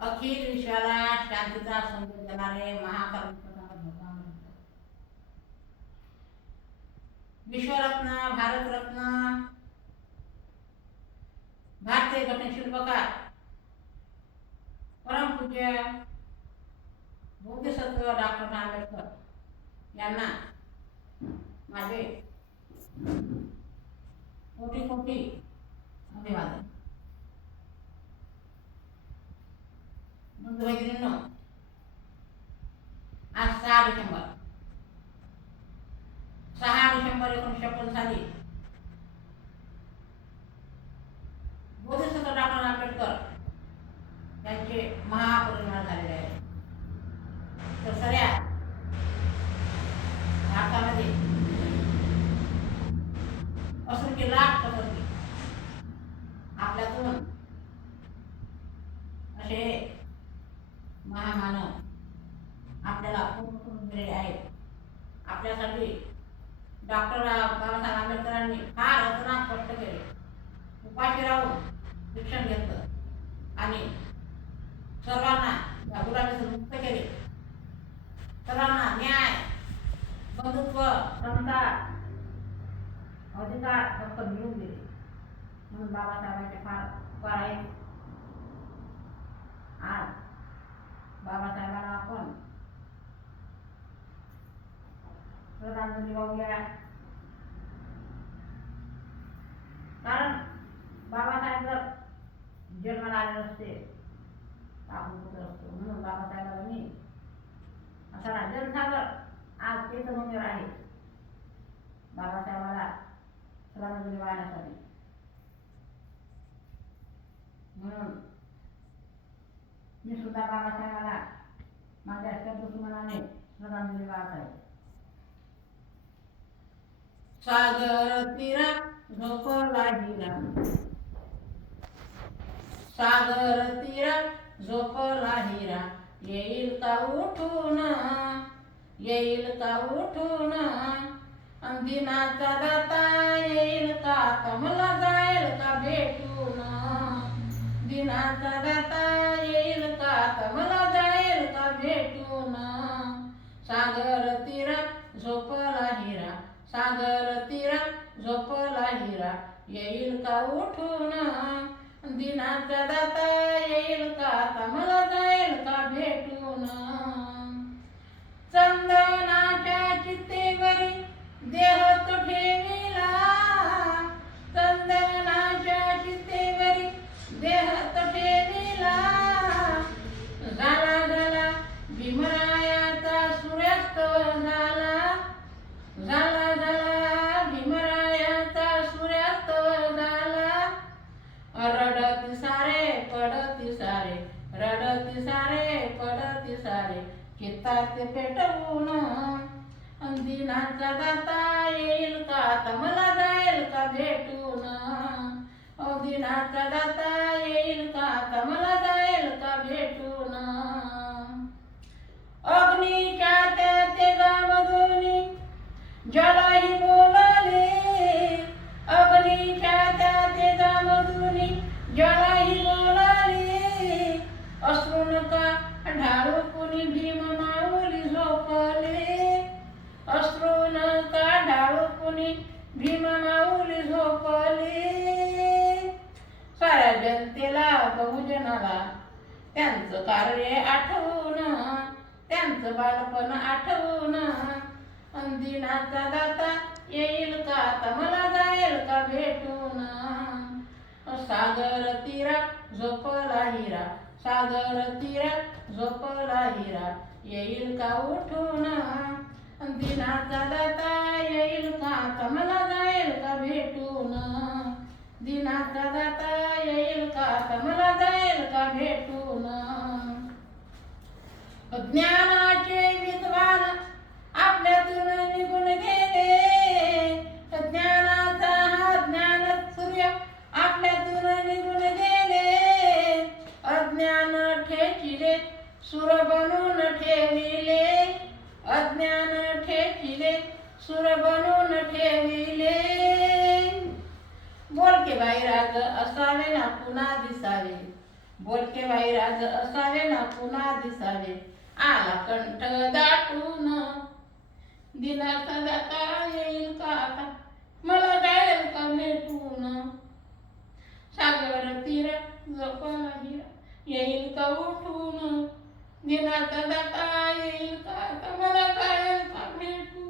अखिल विश्वाला शांतीचा संदेश देणारे महाकवी भगवान बुद्ध. विश्वरत्न, भारतरत्न, भारतीय घटनशिल्पकार, परमपूज्य बोधिसत्व डॉक्टर आंबेडकर यांना माझे कोटी कोटी अभिवादन. बंधू भगिनींनो, आज 6 डिसेंबर 1956 साली बोधिसत्व डॉक्टर आंबेडकर यांचे महापरिनिर्वाण झालेले आहे. तर सगळ्या भारतामध्ये असंख्य लाख पसंती आपल्यातून असे महामानव आपल्याला पूर्ण करून दिलेले आहेत. आपल्यासाठी डॉक्टर बाबासाहेब आंबेडकरांनी फार रचना स्पष्ट केले. उपाशी राहून शिक्षण घेतलं आणि सर्वांना या गुलामीतून मुक्त केले. सर्वांना न्याय, बंधुत्व, समता, अधिकार हक्क मिळवून दिले. म्हणून बाबासाहेबांचे फार उपकार आहेत. आज बाबासाहेबांना आपण श्रद्धांजली वाहूया. कारण बाबासाहेब जर जन्माला आले नसते आपण कुठं असतो. म्हणून बाबासाहेबांनी असा जनसागर आज चैतन्य आहे बाबासाहेबाला श्रद्धांजली वाहण्यासाठी. म्हणून मी सुद्धा बाबासाहेबाला माझ्या शब्दसुमनाने श्रद्धांजली वाहत आहे. सागर तीरा झोपला हिरा, सागर तीरा झोपला हिरा, येईल का उठून, येईल का उठून, दिनाचा दाता येईल का, कमला जाईल का भेटून, दिनाचा दाता येईल का, कमला जाईल का भेटून, सागर तीरा झोपला हिरा, सागर तीरा झोपला हिरा, येईल का उठून, दिनाचा दाता येईल का, कमला जाईल का भेटून, चंदनाच्या चितेवरी देह तो ठेविला, चंदनाच्या चितेवरी देह तो ठेविला, झाला झाला भीमरायाचा सूर्यास्त झाला, झाला झाला भीमरायाचा सूर्यास्त झाला, रडती सारे पडती सारे, रडती सारे पडती सारे, चित्तात पेटवून, दिनाचा दाता येईल का, कमला जाईल का भेटून, दिनाचा दाता येईल का, कमला जाईल का भेटून, अग्नीच्या त्या तेजामधून ज्वालाही बोलले, अग्नीच्या त्या तेजामधून ज्वालाही बोलले, अश्रू नका ढाळू कुणी भीम माऊली झोपले, अश्रू नका ढाळू कुणी भीम माऊली झोपले, साऱ्या जनतेला बहुजनाला त्यांचं कार्य आठवून, त्यांचं बालपण आठवून, दिनाचा दाता येईल का, कमला जाईल का भेटून, सागर तीरा झोपला हिरा, सागर तीरा झोपला हिरा, येईल का उठून, दिनाचा दाता येईल का, कमला जाईल का भेटून, दिनाचा दाता येईल का, कमला जाईल का भेटून, ज्ञानाचे विद्वान आपल्यातून निघून गेले, ज्ञानाचा हा ज्ञान सूर्य आपल्यातून निघून गेले, अज्ञान ठेचिले सूर बनून ठेविले, अज्ञान ठेचिले सूर बनून ठेविले, बोलके बाई राग असावे ना पुन्हा दिसावे, बोलके बाईराज असावे ना पुन्हा दिसावे आला कंठ दाटून दिनाचा दाता येईल का आता मला जाईल का भेटून सागर तीर जपला हिरा येईल का उठून दिनाचा दाता येईल का आता मला जाईल का भेटून